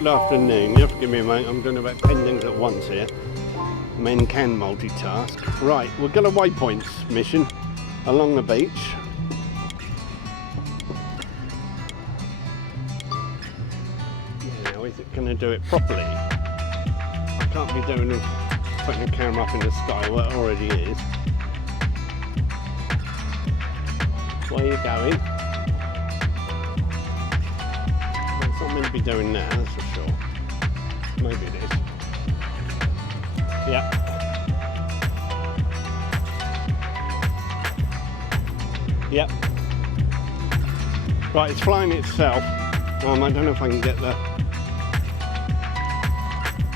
Good afternoon. You have to give me a moment. I'm doing about 10 things at once here. Men can multitask. Right, we've got a waypoints mission along the beach. Now, is it going to do it properly? I can't be doing it, putting the camera up in the sky. Well, it already is. Where are you going? It's not meant to be doing that, that's for sure. Maybe it is. Yeah. Yep. Right, it's flying itself. I don't know if I can get the...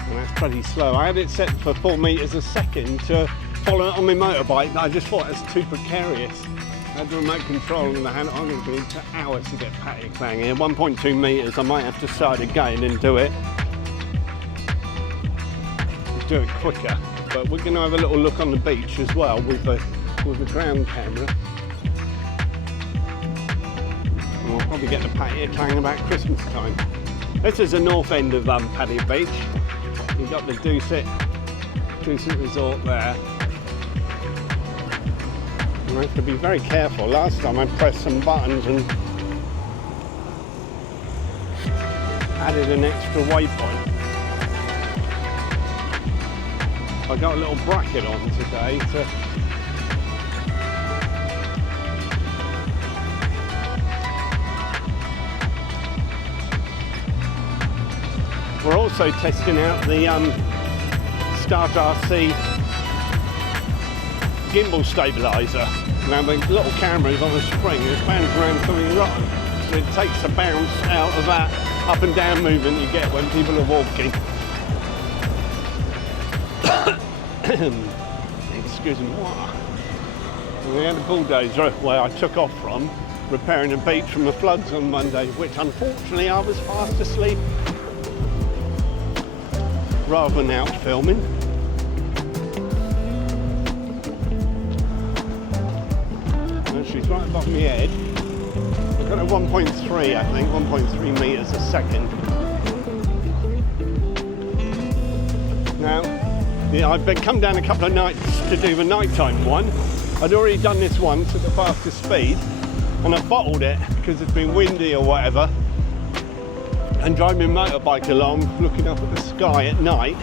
And that's pretty slow. I had it set for 4 meters a second to follow it on my motorbike, but I just thought it was too precarious. I had the remote control in the hand. I'm going to be for hours to get Pattaya here. 1.2 meters. I might have to start again and do it quicker. But we're going to have a little look on the beach as well with the ground camera. And we'll probably get the Pattaya about Christmas time. This is the north end of Pattaya Beach. You've got the Dusit Resort there. I have to be very careful. Last time I pressed some buttons and added an extra waypoint. I got a little bracket on today to we're also testing out the Start RC gimbal stabilizer. Now the little camera is on a spring, it bounces around something rotten. So it takes the bounce out of that up and down movement you get when people are walking. Excuse me. And we had a bulldozer where I took off from, repairing a beach from the floods on Monday, which unfortunately I was fast asleep rather than out filming. She's right above my head. I've got a 1.3, I think, 1.3 meters a second. Now, yeah, I've come down a couple of nights to do the nighttime one. I'd already done this once at the fastest speed, and I bottled it because it's been windy or whatever. And driving my motorbike along, looking up at the sky at night,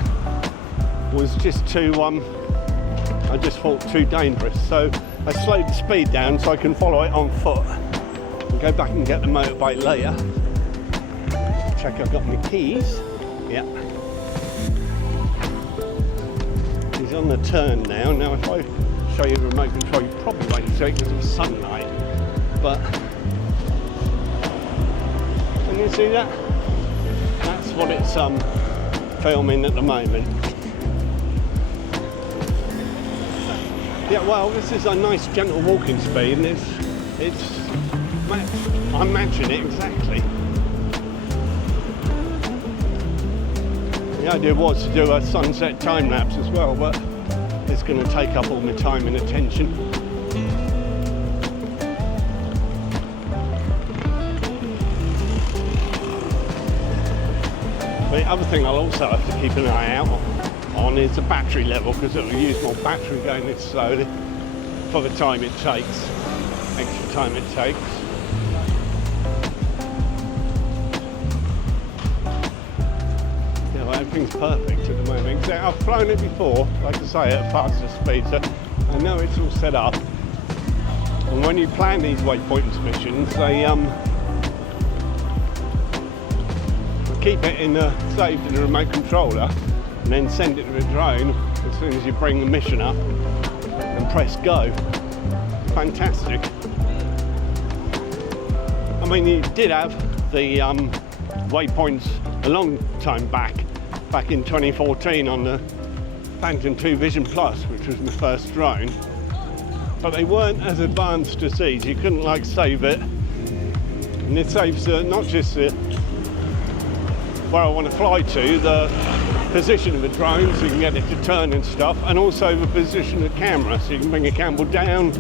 was just too, I just thought too dangerous. So I slowed the speed down so I can follow it on foot and go back and get the motorbike later. Check I've got my keys. Yeah. He's on the turn now. Now if I show you the remote control, you probably won't see it because of sunlight. But can you see that? That's what it's filming at the moment. Yeah, well, this is a nice gentle walking speed, and I'm matching it exactly. The idea was to do a sunset time lapse as well, but it's going to take up all my time and attention. The other thing I'll also have to keep an eye out on is the battery level, because it'll use more battery going this slowly for the time it takes, extra time it takes. Yeah, well, everything's perfect at the moment. So I've flown it before, like I say, at faster speed, so I know it's all set up. And when you plan these waypoints missions, they keep it saved in the remote controller, and then send it to the drone as soon as you bring the mission up and press go. Fantastic. I mean, you did have the waypoints a long time back in 2014 on the Phantom 2 Vision Plus, which was my first drone, but they weren't as advanced as these. You couldn't like save it, and it saves not just where I want to fly to, the position of the drone so you can get it to turn and stuff, and also the position of the camera so you can bring the camera down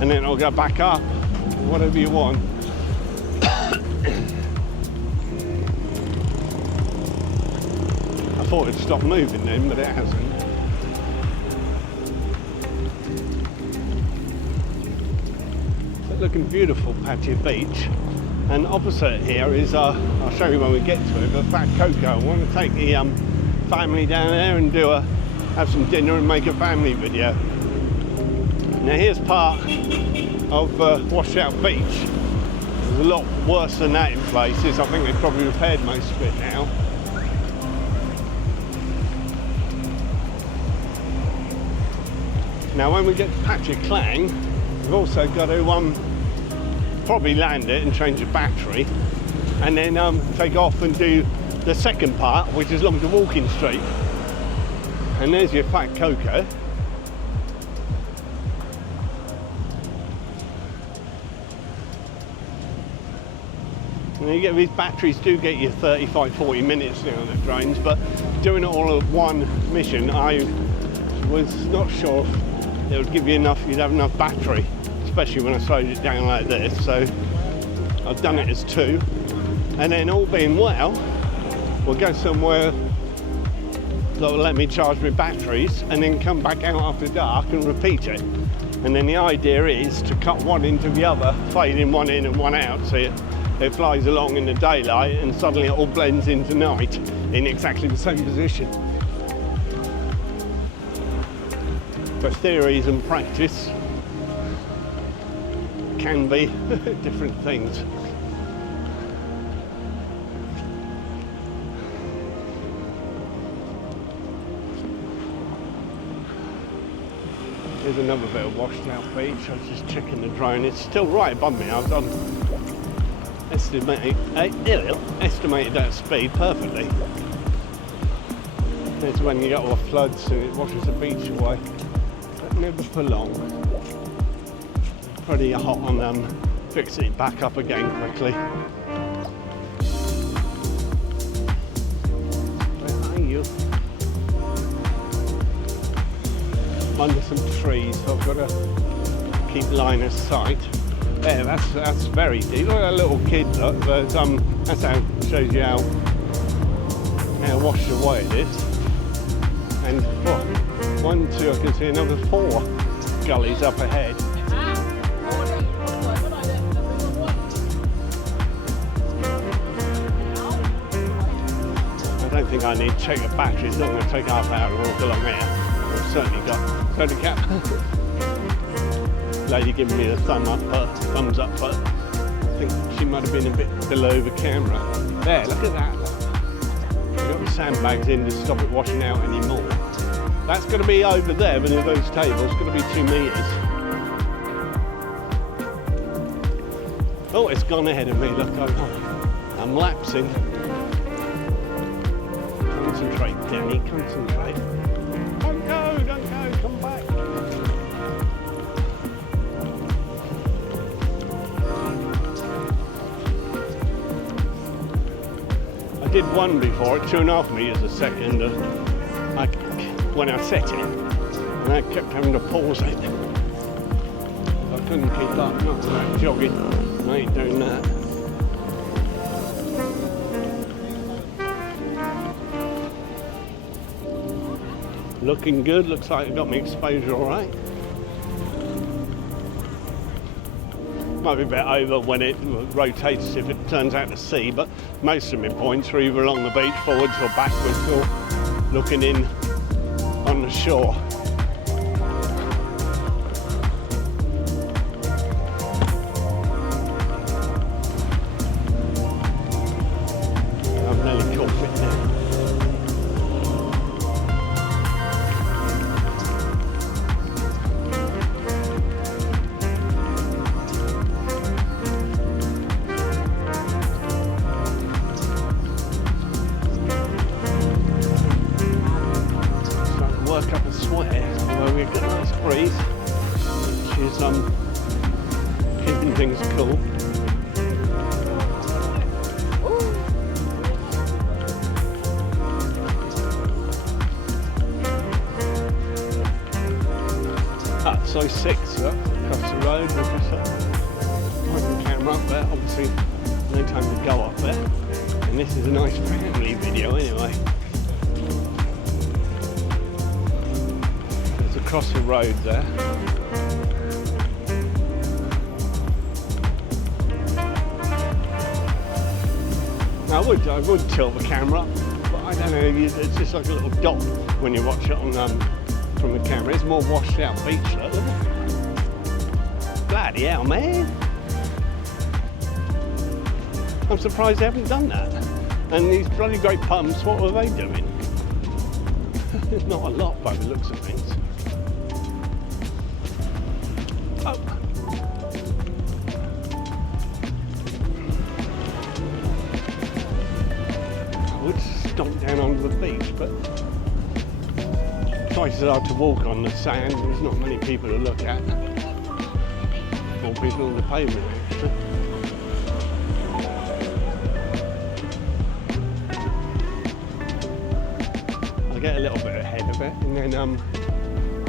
and then it'll go back up, whatever you want. thought it'd stop moving then, but it hasn't. But looking beautiful, Pattaya Beach. And opposite here is, I'll show you when we get to it, but Fat Coco. I want to take the family down there and have some dinner and make a family video. Now here's part of Washed Out Beach. There's a lot worse than that in places. I think they've probably repaired most of it now. Now when we get to Pattaya Klang, we've also got to probably land it and change the battery, and then take off and do the second part, which is along the walking street. And there's your Fat Coco. And you get these batteries do get you 35-40 minutes now on the drones, but doing it all at one mission, I was not sure if it would give you enough, you'd have enough battery, especially when I slowed it down like this. So I've done it as two, and then all being well, we'll go somewhere that will let me charge my batteries and then come back out after dark and repeat it. And then the idea is to cut one into the other, fading one in and one out, so it flies along in the daylight and suddenly it all blends into night in exactly the same position. For theories and practice can be different things. Here's another bit of Washed Out Beach. I was just checking the drone. It's still right above me. I've done estimated that speed perfectly. It's when you get all the floods and it washes the beach away, but never for long. Pretty hot on fixing it back up again quickly. Where are you? I'm under some trees, so I've got to keep line of sight. There, that's very deep. Look at that little kid, look. That's how it shows you how washed away it is. And oh, 1, 2, I can see another 4 gullies up ahead. I don't think I need to check the battery. It's not going to take half an hour to walk along here. I've certainly got soda cap. Lady giving me a thumbs up, but I think she might have been a bit below the camera. There, look at that. We've got the sandbags in to stop it washing out anymore. That's going to be over there, but in those tables, it's going to be 2 meters. Oh, it's gone ahead of me. Look, I'm lapsing. Concentrate, Danny, concentrate. Don't go, come back. I did one before at 2.5 meters a second when I set it, and I kept having to pause it. I couldn't keep up, not like jogging. I ain't doing that. Looking good, looks like it got me exposure all right. Might be a bit over when it rotates if it turns out to sea, but most of my points are either along the beach, forwards or backwards, or looking in on the shore. I've nearly caught it now. Work up a sweat where we've got a nice breeze, which is keeping things cool. So 6 across the road. We've just put the camera up there. Obviously, no time to go up there. And this is a nice family video anyway. across the road there. Now I would tilt the camera, but I don't know, it's just like a little dot when you watch it on from the camera. It's more washed out beach, look. Bloody hell, man. I'm surprised they haven't done that. And these bloody great pumps, what were they doing? There's not a lot by the looks of things. Oh. I would stomp down onto the beach, but twice as hard to walk on the sand. There's not many people to look at. More people on the pavement, actually. I'll get a little bit ahead of it, and then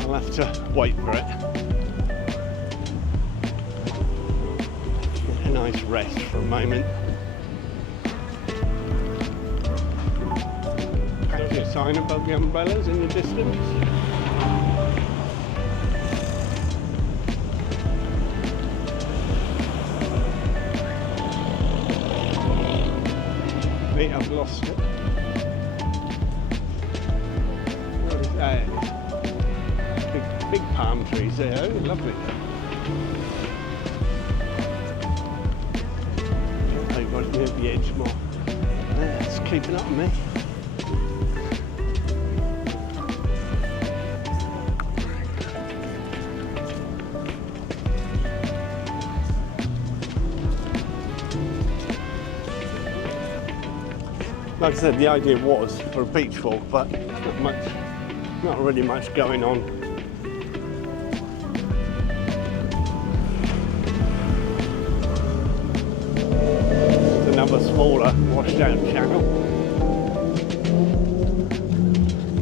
I'll have to wait for it. Get a nice rest for a moment. Can you see a sign above the umbrellas in the distance? I've lost it. What is that? Big palm trees there. Oh, lovely. I've got it near the edge more. It's keeping up with me. Like I said, the idea was for a beach walk, but not really much going on. It's another smaller washed out channel.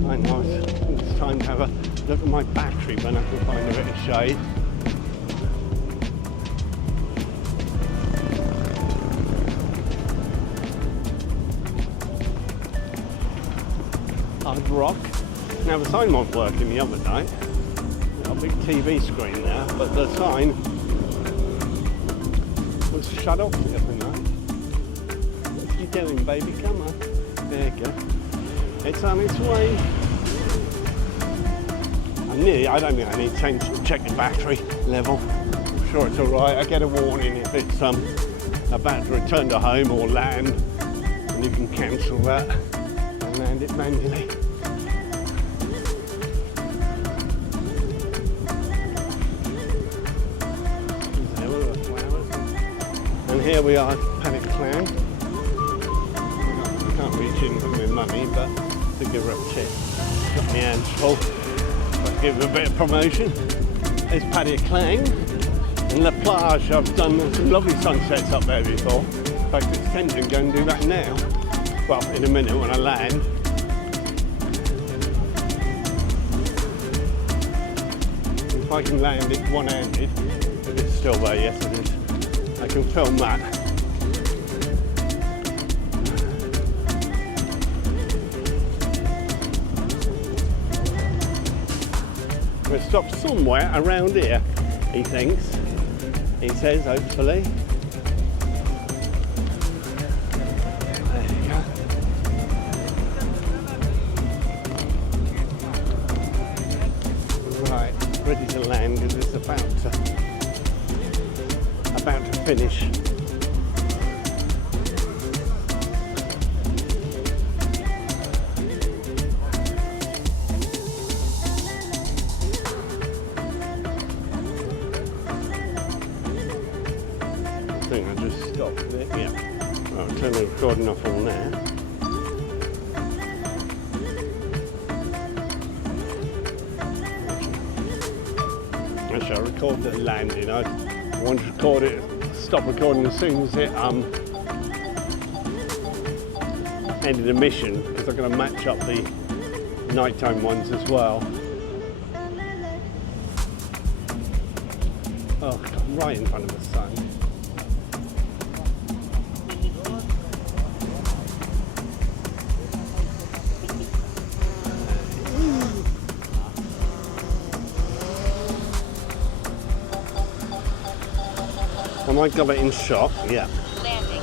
Quite nice. It's time to have a look at my battery when I can find a bit of shade. Rock. Now the sign wasn't working the other night. Got a big TV screen there, but the sign was shut off the other night. What are you doing, baby? Come on. There you go. It's on its way. I don't think I need to check the battery level. I'm sure it's alright. I get a warning if it's about to return to home or land, and you can cancel that and land it manually. Here we are at Pattaya. I can't reach in for my money, but to give her a tip. Got my hands full, but give her a bit of promotion. It's Pattaya and La Plage. I've done some lovely sunsets up there before. In fact, it's tempting to go and do that now. Well, in a minute when I land. If I can land it one-handed, if it's still there, yes it is. I can film that. We'll stop somewhere around here, he thinks. He says, hopefully. There you go. Right, ready to land because it's about to finish. I think I just stopped there. Yeah. I'll turn the recording off on there. Actually, I record the landing. I want to record it, stop recording as soon as it ended the mission, because I'm going to match up the nighttime ones as well. Oh, right in front of the sun. Have I got it in shot? Yeah. Landing.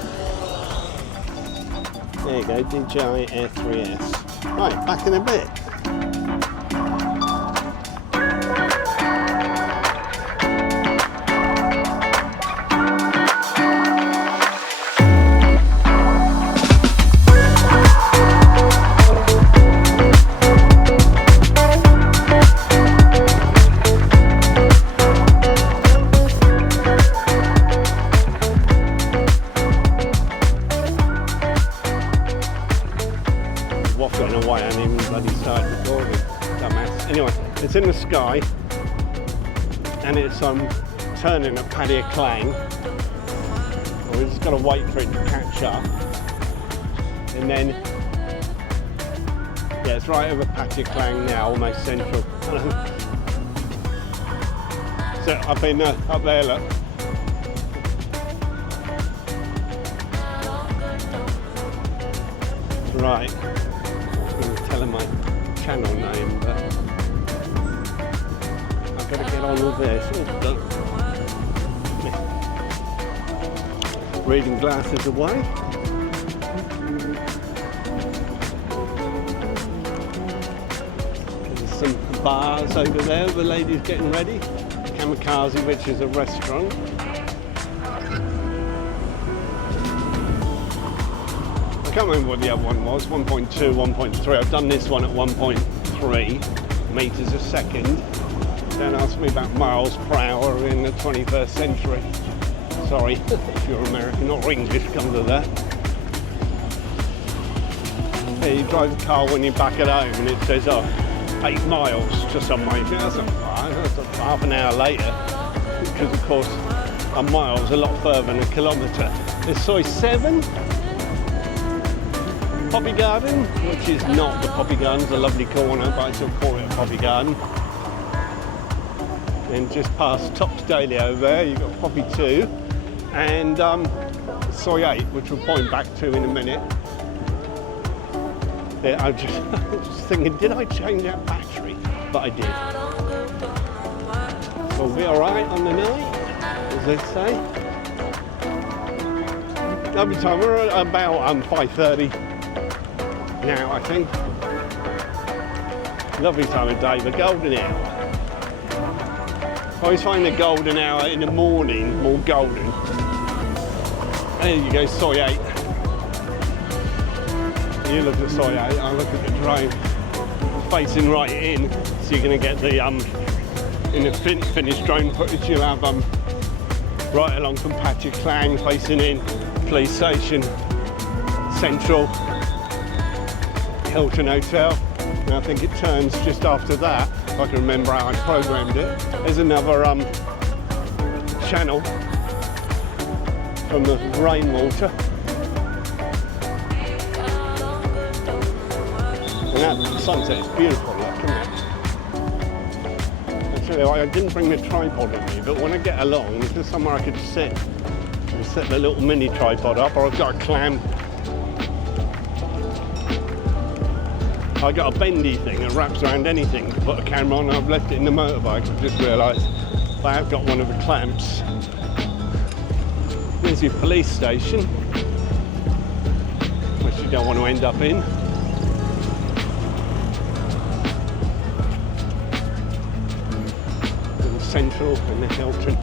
There you go, DJI Air 3S. Right, back in a bit. Waffling away and even bloody started recording. Dumbass. Anyway, it's in the sky and it's turning at Pattaya Klang. We've just got to wait for it to catch up. And then, yeah, it's right over Pattaya Klang now, almost central. So up there, look. Right. Telling my channel name, but I've got to get on with this. Reading glasses away. There's some bars over there, the lady's getting ready. Kamikaze, which is a restaurant. I can't remember what the other one was, 1.2, 1.3. I've done this one at 1.3 meters a second. Don't ask me about miles per hour in the 21st century. Sorry, if you're American or English, come to that. Yeah, you drive the car when you're back at home and it says, 8 miles to somewhere. That's not far, that's half an hour later. Because of course, a mile's a lot further than a kilometre. It's soy 7. Poppy Garden, which is not the Poppy Garden, it's a lovely corner, but I still call it a Poppy Garden. And just past Tops Daily over there, you've got Poppy 2 and Soy 8, which we'll point back to in a minute. Yeah, I was just thinking, did I change that battery? But I did. So we'll be alright on the night, as they say. Lovely time, we're at about 5:30. Now, I think, lovely time of day, the golden hour. I always find the golden hour in the morning more golden. There you go, Soy 8. You look at Soy 8, I look at the drone facing right in, so you're going to get the, in the finished drone footage, you'll have right along from Pattaya Klang facing in, police station, central, Hilton Hotel, and I think it turns just after that, if I can remember how I programmed it. There's another channel from the rainwater. And that sunset is beautiful, look, isn't it? Actually, I didn't bring the tripod with me, but when I get along, there's somewhere I could sit and set the little mini tripod up, or I've got a clam. I got a bendy thing that wraps around anything to put a camera on, and I've left it in the motorbike. I've just realised I have got one of the clamps. There's your police station, which you don't want to end up in. And the Central and the Hilton.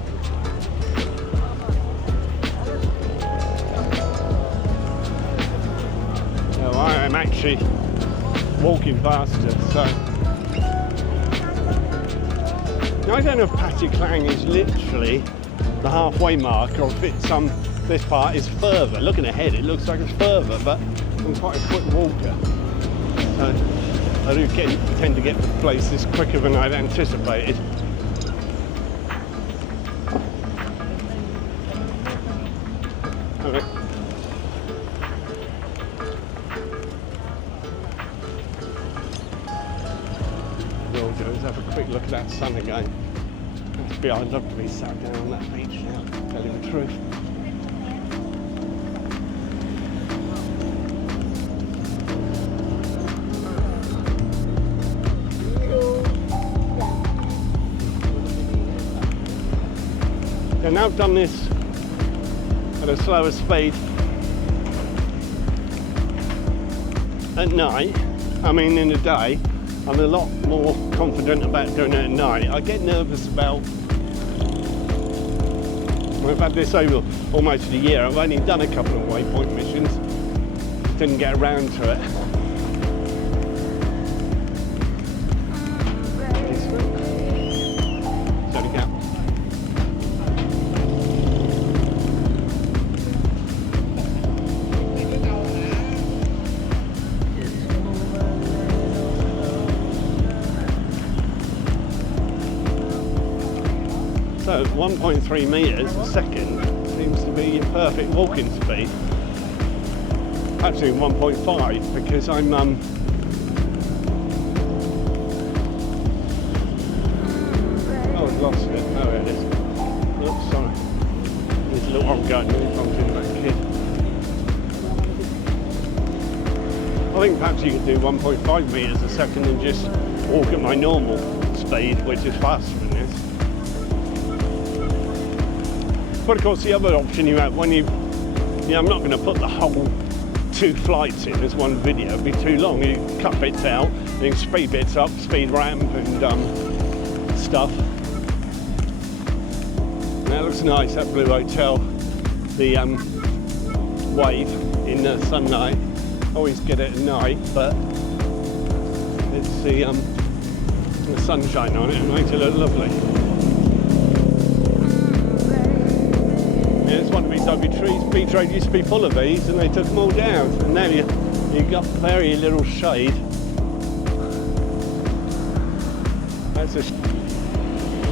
So I am actually walking faster, so now I don't know if Pattaya Klang is literally the halfway mark or if it's this part is further. Looking ahead it looks like it's further, but I'm quite a quick walker, so I do tend to get to places quicker than I'd anticipated. Okay. Have a quick look at that sun again. I'd love to be sat down on that beach now, to tell you the truth. So now I've done this at a slower speed at night. I mean, in the day, I'm a lot more confident about doing it at night. I get nervous about, I've had this over almost a year. I've only done a couple of waypoint missions. Didn't get around to it. So 1.3 meters a second seems to be your perfect walking speed. Actually 1.5 because I'm oh, I've lost it. Oh, there it is. Oops, sorry. There's a little one going and bumped into that kid. I think perhaps you could do 1.5 meters a second and just walk at my normal speed, which is faster than this. But of course the other option you have when I'm not going to put the whole 2 flights in as one video, it'd be too long. You cut bits out, and you speed bits up, speed ramp and stuff. That looks nice, that blue hotel. The wave in the sunlight. Always get it at night, but it's the sunshine on it, it makes it look lovely. Yeah, it's one of these ugly trees. Beach Road used to be full of these and they took them all down. And now you got very little shade. That's a...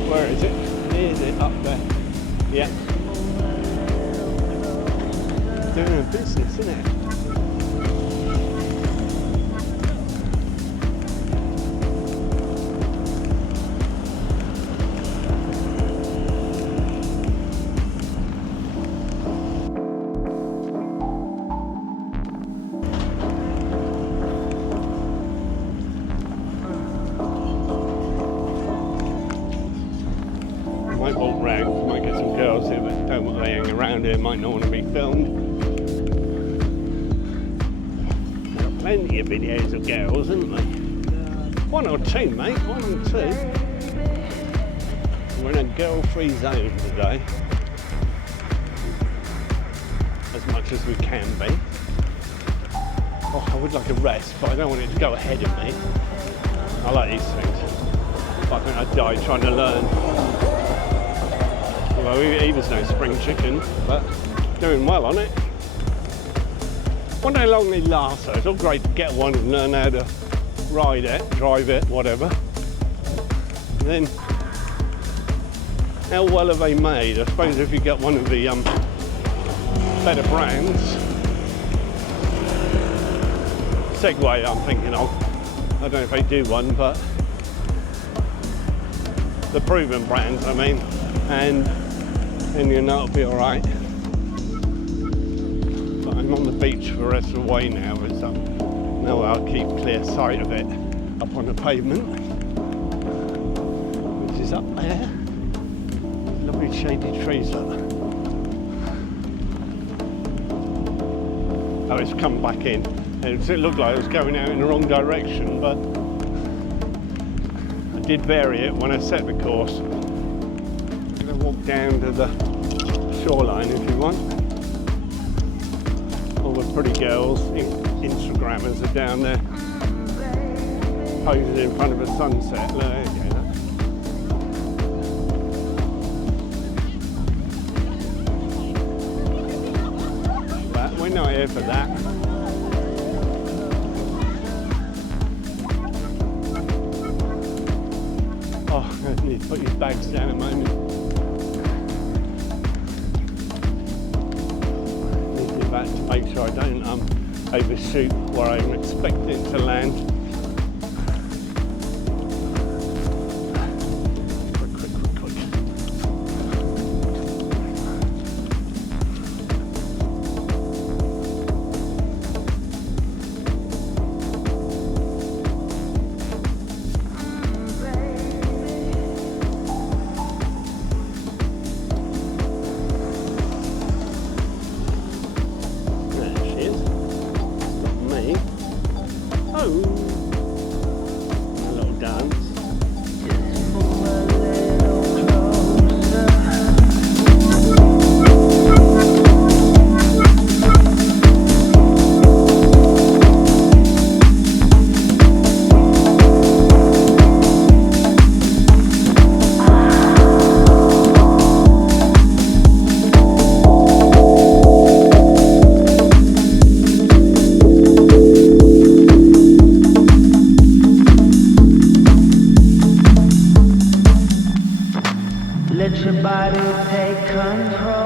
Where is it? Is it up there? Yeah. Doing a business, isn't it? Might walk round, might get some girls here that don't want to hang around here, might not want to be filmed. There are plenty of videos of girls, isn't there? 1 or 2, mate, 1 or 2. We're in a girl-free zone today. As much as we can be. Oh, I would like a rest, but I don't want it to go ahead of me. I like these things. I think I'd die trying to learn. Well, he was no spring chicken, but doing well on it. Wonder how long they last though. It's all great to get one and learn how to ride it, drive it, whatever. And then, how well are they made? I suppose if you get one of the better brands. Segway I'm thinking of. I don't know if they do one, but the proven brands, I mean. And you know it'll be alright. But I'm on the beach for the rest of the way now, so now I'll keep clear sight of it up on the pavement, which is up there. Lovely shady trees up. Oh, it's come back in. It looked like it was going out in the wrong direction, but I did vary it when I set the course. Walk down to the shoreline if you want. All the pretty girls, Instagrammers are down there posing in front of a sunset. There you go. But we're not here for that. Oh, I need to put your bags down a moment. To make sure I don't overshoot where I'm expecting to land. Quick. Oh, a little dance. Let your body take control.